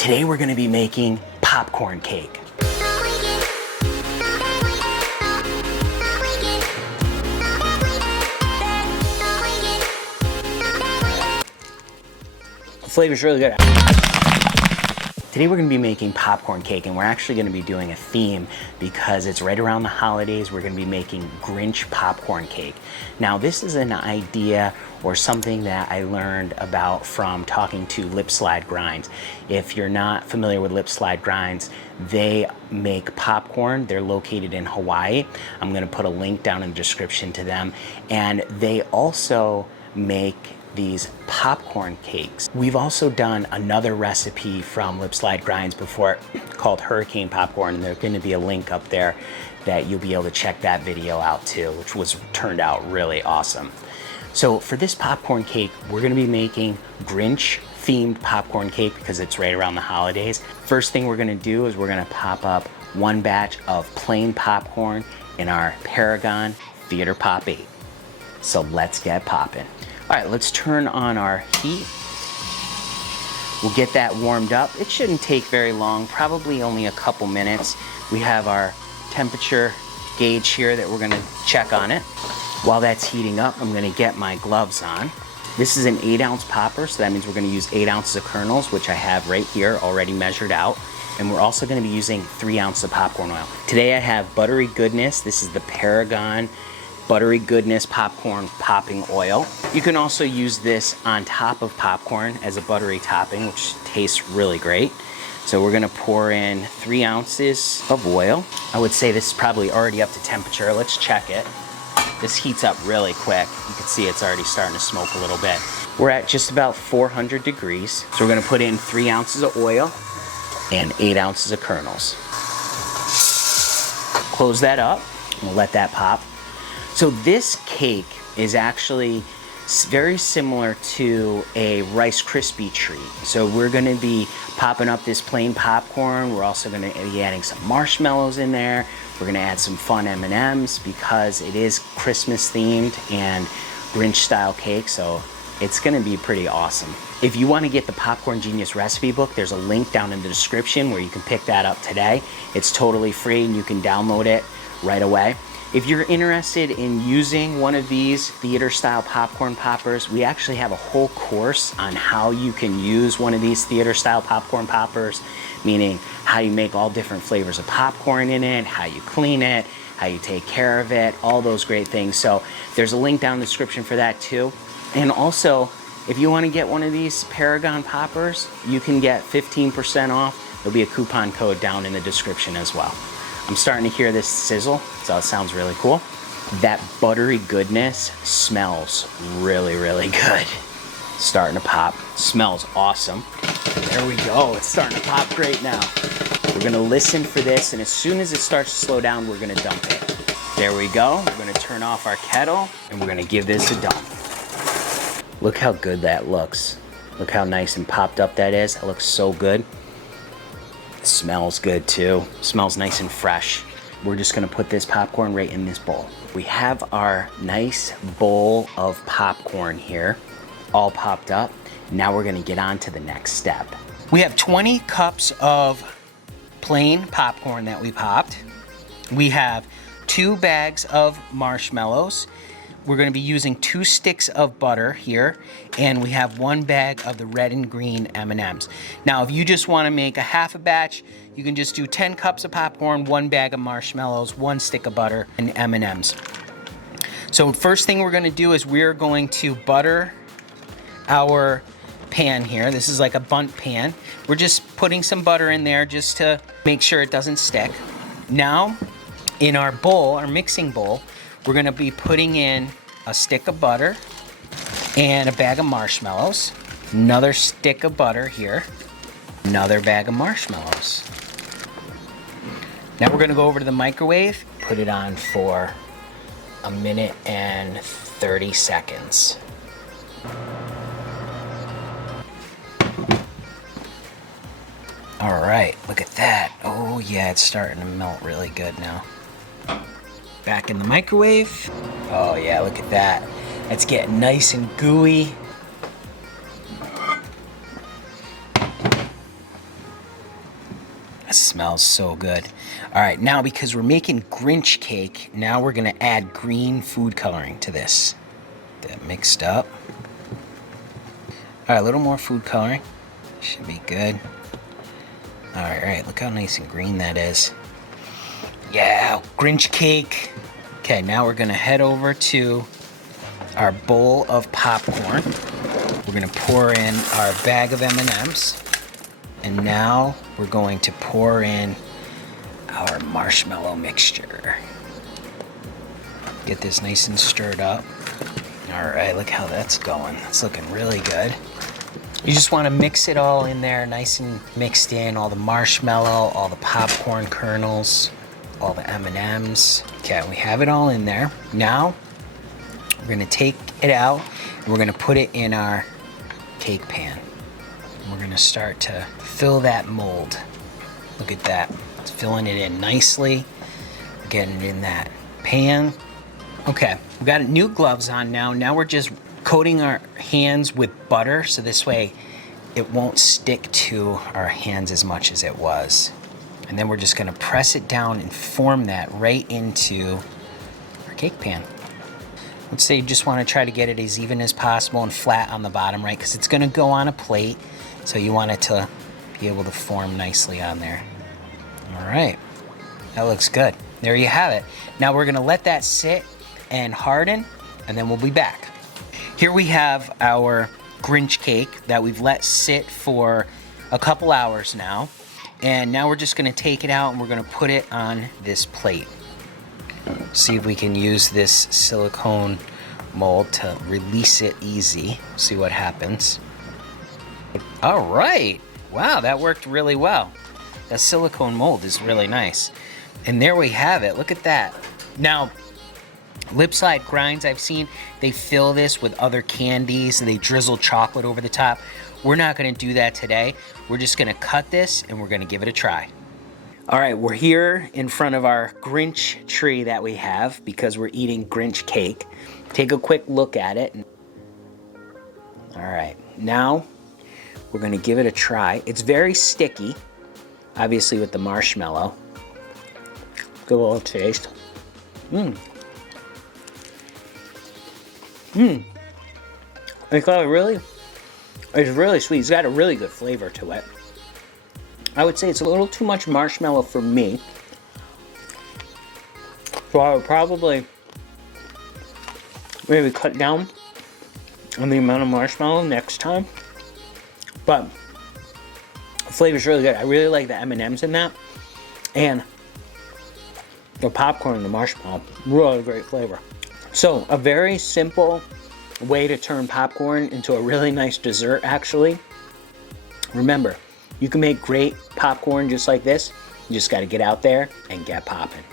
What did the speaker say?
Today we're gonna be making popcorn cake. The flavor's really good. Today we're gonna be making popcorn cake, and we're actually gonna be doing a theme because it's right around the holidays. We're gonna be making Grinch popcorn cake. Now this is an idea or something that I learned about from talking to Lip Slide Grinds. If you're not familiar with Lip Slide Grinds, they make popcorn. They're located in Hawaii. I'm gonna put a link down in the description to them. And they also make these popcorn cakes. We've also done another recipe from Lip Slide Grinds before called Hurricane Popcorn, and there's going to be a link up there that you'll be able to check that video out too, which turned out really awesome. So for this popcorn cake, we're going to be making Grinch themed popcorn cake because it's right around the holidays. First thing we're going to do is we're going to pop up one batch of plain popcorn in our Paragon Theater Pop 8. So let's get popping. All right, let's turn on our heat. We'll get that warmed up. It shouldn't take very long, probably only a couple minutes. We have our temperature gauge here that we're gonna check on it. While that's heating up, I'm gonna get my gloves on. This is an 8-ounce popper, so that means we're gonna use 8 ounces of kernels, which I have right here already measured out. And we're also gonna be using 3 ounces of popcorn oil. Today I have Buttery Goodness. This is the Paragon Buttery Goodness popcorn popping oil. You can also use this on top of popcorn as a buttery topping, which tastes really great. So we're gonna pour in 3 ounces of oil. I would say this is probably already up to temperature. Let's check it. This heats up really quick. You can see it's already starting to smoke a little bit. We're at just about 400 degrees. So we're gonna put in 3 ounces of oil and 8 ounces of kernels. Close that up, we'll let that pop. So this cake is actually very similar to a Rice Krispie treat. So we're gonna be popping up this plain popcorn. We're also gonna be adding some marshmallows in there. We're gonna add some fun M&Ms because it is Christmas themed and Grinch style cake, so it's gonna be pretty awesome. If you wanna get the Popcorn Genius recipe book, there's a link down in the description where you can pick that up today. It's totally free and you can download it right away. If you're interested in using one of these theater style popcorn poppers, we actually have a whole course on how you can use one of these theater style popcorn poppers, meaning how you make all different flavors of popcorn in it, how you clean it, how you take care of it, all those great things. So there's a link down in the description for that too. And also, if you want to get one of these Paragon poppers, you can get 15% off. There'll be a coupon code down in the description as well. I'm starting to hear this sizzle, so it sounds really cool. That buttery goodness smells really, really good. Starting to pop, smells awesome. There we go, it's starting to pop great now. We're gonna listen for this, and as soon as it starts to slow down, we're gonna dump it. There we go, we're gonna turn off our kettle, and we're gonna give this a dump. Look how good that looks. Look how nice and popped up that is. That looks so good. It smells good too. It smells nice and fresh. We're just gonna put this popcorn right in this bowl. We have our nice bowl of popcorn here, all popped up. Now we're gonna get on to the next step. We have 20 cups of plain popcorn that we popped. We have 2 bags of marshmallows. We're gonna be using 2 sticks of butter here, and we have 1 bag of the red and green M&Ms. Now, if you just wanna make a half a batch, you can just do 10 cups of popcorn, 1 bag of marshmallows, 1 stick of butter, and M&Ms. So first thing we're gonna do is we're going to butter our pan here. This is like a bundt pan. We're just putting some butter in there just to make sure it doesn't stick. Now, in our bowl, our mixing bowl, we're gonna be putting in a stick of butter and a bag of marshmallows, another stick of butter here, another bag of marshmallows. Now we're gonna go over to the microwave, put it on for 1 minute and 30 seconds. All right, look at that. Oh yeah, it's starting to melt really good now. Back in the microwave. Oh yeah, look at that. It's getting nice and gooey. That smells so good. All right, now because we're making Grinch cake, now we're gonna add green food coloring to this. That mixed up. All right, a little more food coloring. Should be good. All right, look how nice and green that is. Yeah, Grinch cake. Okay, now we're gonna head over to our bowl of popcorn. We're gonna pour in our bag of M&Ms. And now we're going to pour in our marshmallow mixture. Get this nice and stirred up. All right, look how that's going. That's looking really good. You just want to mix it all in there, nice and mixed in, all the marshmallow, all the popcorn kernels, all the M&Ms. Okay, we have it all in there. Now, we're gonna take it out and we're gonna put it in our cake pan. We're gonna start to fill that mold. Look at that. It's filling it in nicely. We're getting it in that pan. Okay, we got new gloves on now. Now we're just coating our hands with butter so this way it won't stick to our hands as much as it was. And then we're just gonna press it down and form that right into our cake pan. Let's say you just wanna try to get it as even as possible and flat on the bottom, right? Because it's gonna go on a plate. So you want it to be able to form nicely on there. All right, that looks good. There you have it. Now we're gonna let that sit and harden, and then we'll be back. Here we have our Grinch cake that we've let sit for a couple hours now. And now we're just gonna take it out and we're gonna put it on this plate. See if we can use this silicone mold to release it easy. See what happens. All right, wow, that worked really well. That silicone mold is really nice. And there we have it, look at that. Now, lip slide grinds I've seen, they fill this with other candies and they drizzle chocolate over the top. We're not gonna do that today. We're just gonna cut this and we're gonna give it a try. All right, we're here in front of our Grinch tree that we have because we're eating Grinch cake. Take a quick look at it. All right, now we're gonna give it a try. It's very sticky, obviously with the marshmallow. Give a little taste. It's really sweet. It's got a really good flavor to it. I would say it's a little too much marshmallow for me. So I would probably maybe cut down on the amount of marshmallow next time. But the flavor's really good. I really like the M&Ms in that. And the popcorn and the marshmallow, really great flavor. So a very simple way to turn popcorn into a really nice dessert, actually. Remember, you can make great popcorn just like this. You just gotta get out there and get popping.